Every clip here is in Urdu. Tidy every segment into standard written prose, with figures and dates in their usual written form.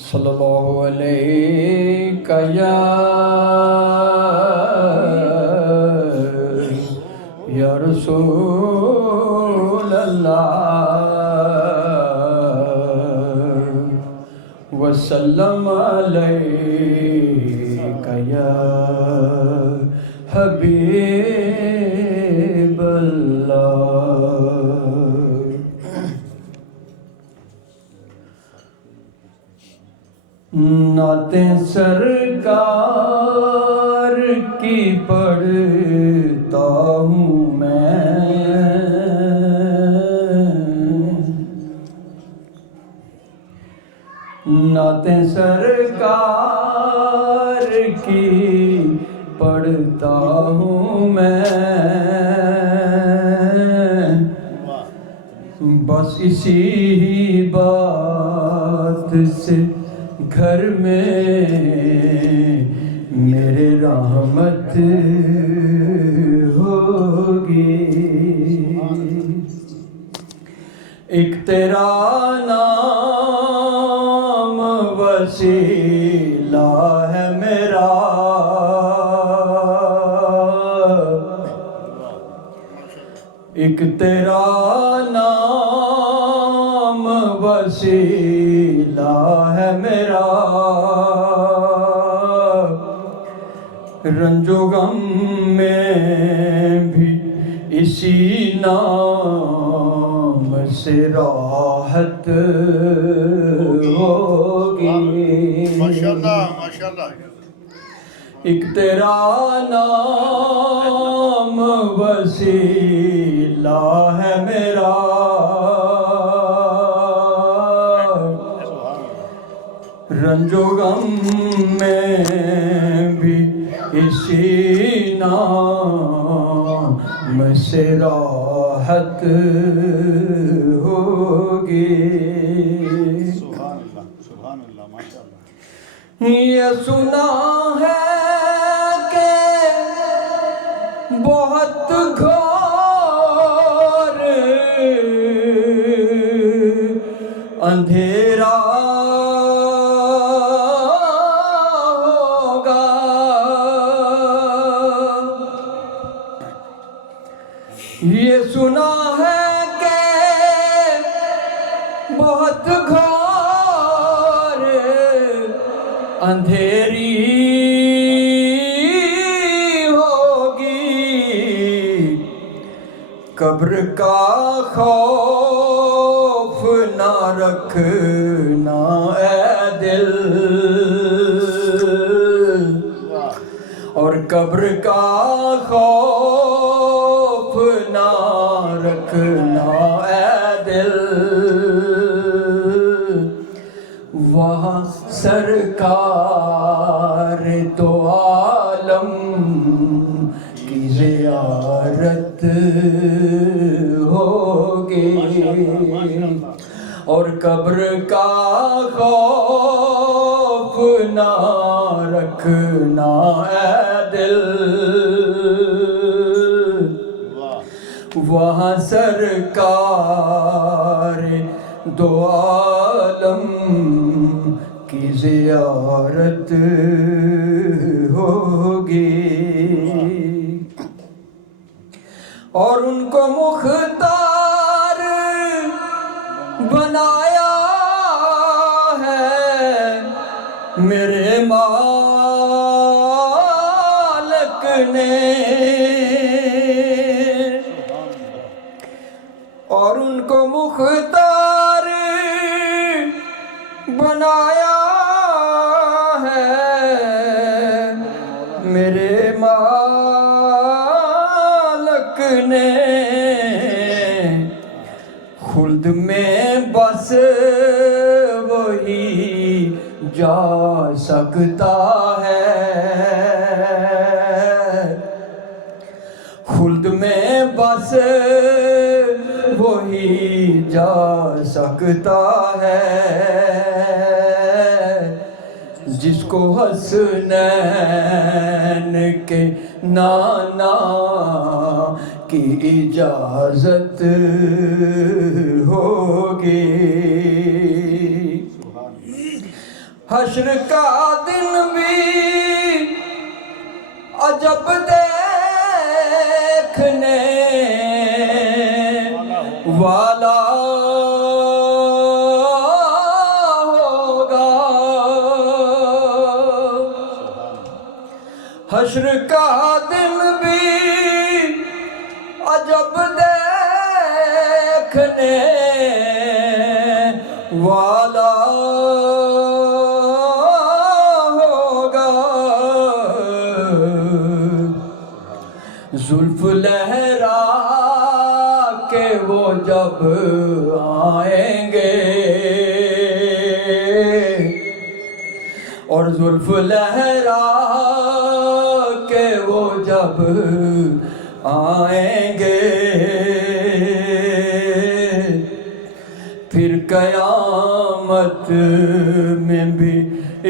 صلی اللہ علیہ یا رسول اللہ وسلم علیک یا حبیب اللہ۔ نعتیں سرکار کی پڑھتا ہوں میں، نعتیں سرکار کی پڑھتا ہوں میں، بس اسی بات سے گھر میں میرے رحمت ہوگی۔ ایک تیرا نام وسیلہ ہے میرا، ایک تیرا نام وسیلہ ہے میرا، رنج و غم میں بھی اسی نام سے راحت ہوگی۔ ماشاءاللہ ماشاءاللہ۔ ایک تیرا نام وسیلہ ہے میرا، رنج و غم میں بھی اسی نام سے راحت ہوگی۔ سبحان اللہ سبحان اللہ ماشاءاللہ۔ یہ سنا ہے کہ بہت گھور اندھیرا ہوگا، یہ سنا ہے کہ بہت گھور اندھیری ہوگی، قبر کا خوف نہ رکھنا اے دل، اور قبر کا خوف نہ رکھنا اے دل، وہاں سرکار دو عالم کی زیارت ہوگی، اور قبر کا خوف نہ رکھنا اے دل، وہاں سرکار دو عالم کی زیارت ہوگی، اور ان کو مختار بنایا ہے میرے مالک نے، اور ان کو مختار بنایا ہے میرے مالک نے، خلد میں بس وہی جا سکتا ہے، خلد میں بس وہی جا سکتا ہے، جس کو حسنین کے نانا کی اجازت ہوگی، حشر کا دن بھی عجب دیکھنے والا ہوگا، حشر کا دن بھی عجب دیکھنے والا ہوگا، زلف لہرا کے وہ جب آئیں گے، اور زلف لہرا کے وہ جب آئیں گے، پھر قیامت میں بھی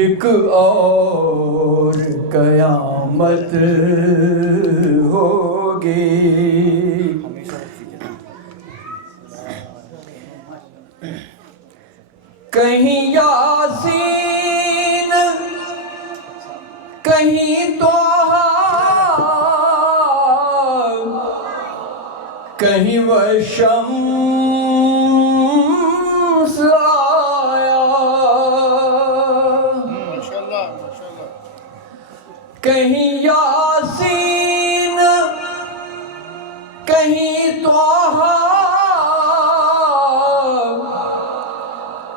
ایک اور قیامت ہوگی۔ کہیں یاسین، کہیں طٰہٰ، کہیں والشمس آیا، ماشاءاللہ ماشاءاللہ، کہیں یاسین، کہیں طٰہٰ،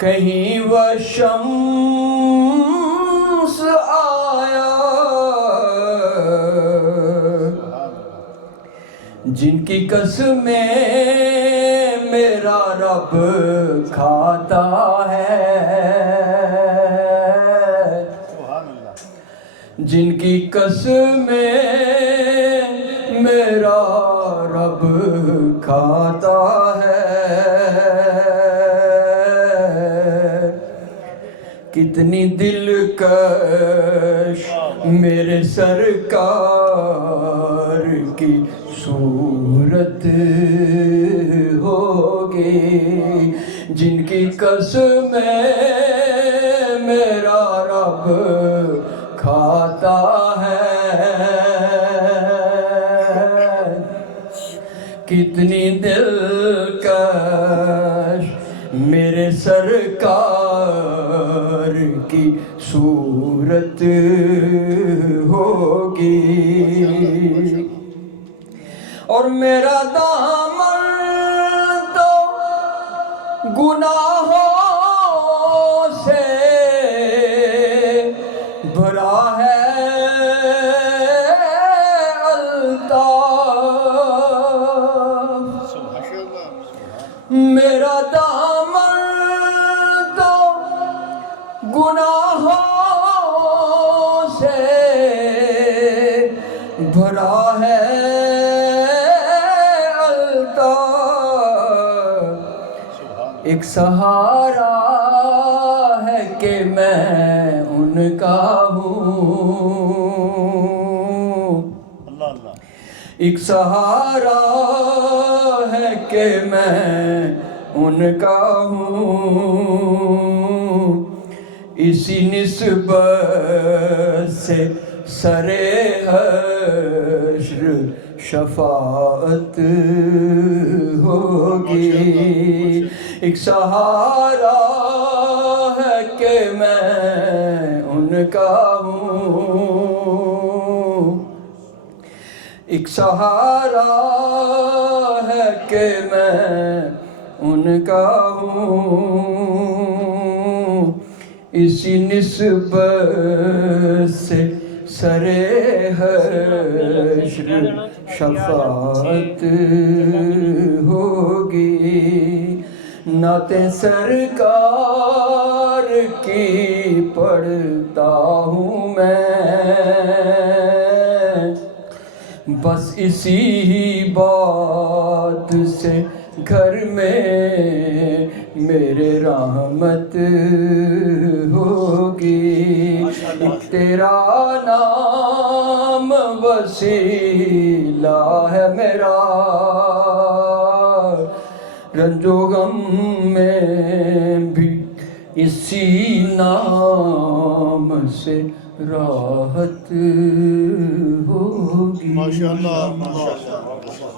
کہیں والشمس آیا، جن کی قسمیں میرا رب کھاتا ہے، سبحان اللہ، جن کی قسمیں میرا رب کھاتا ہے، کتنی دلکش میرے سرکار کی صورت ہوگی، جن کی قسمیں میرا رب کھاتا ہے، کتنی دلکش میرے سرکار کی صورت ہوگی، اور میرا دامن تو گناہوں سے بھرا ہے الطاف، ماشاءاللہ، میرا دامن تو گناہوں سے بھرا ہے الطاف، ایک سہارا ہے کہ میں ان کا ہوں، اللہ اللہ، ایک سہارا ہے کہ میں ان کا ہوں، اسی نسبت سے سرے حشر شفاعت ہوگی، ایک سہارا ہے کہ میں ان کا ہوں، ایک سہارا ہے کہ میں ان کا ہوں، اسی نسبت سے سرے حشر شفاعت ہوگی، نعتیں سرکار کی پڑھتا ہوں میں، بس اسی بات سے گھر میں میرے رحمت ہوگی، ایک تیرا نام وسیلہ ہے میرا، رنج و غم میں بھی اسی نام سے راحت ہوگی ماشاءاللہ ماشاءاللہ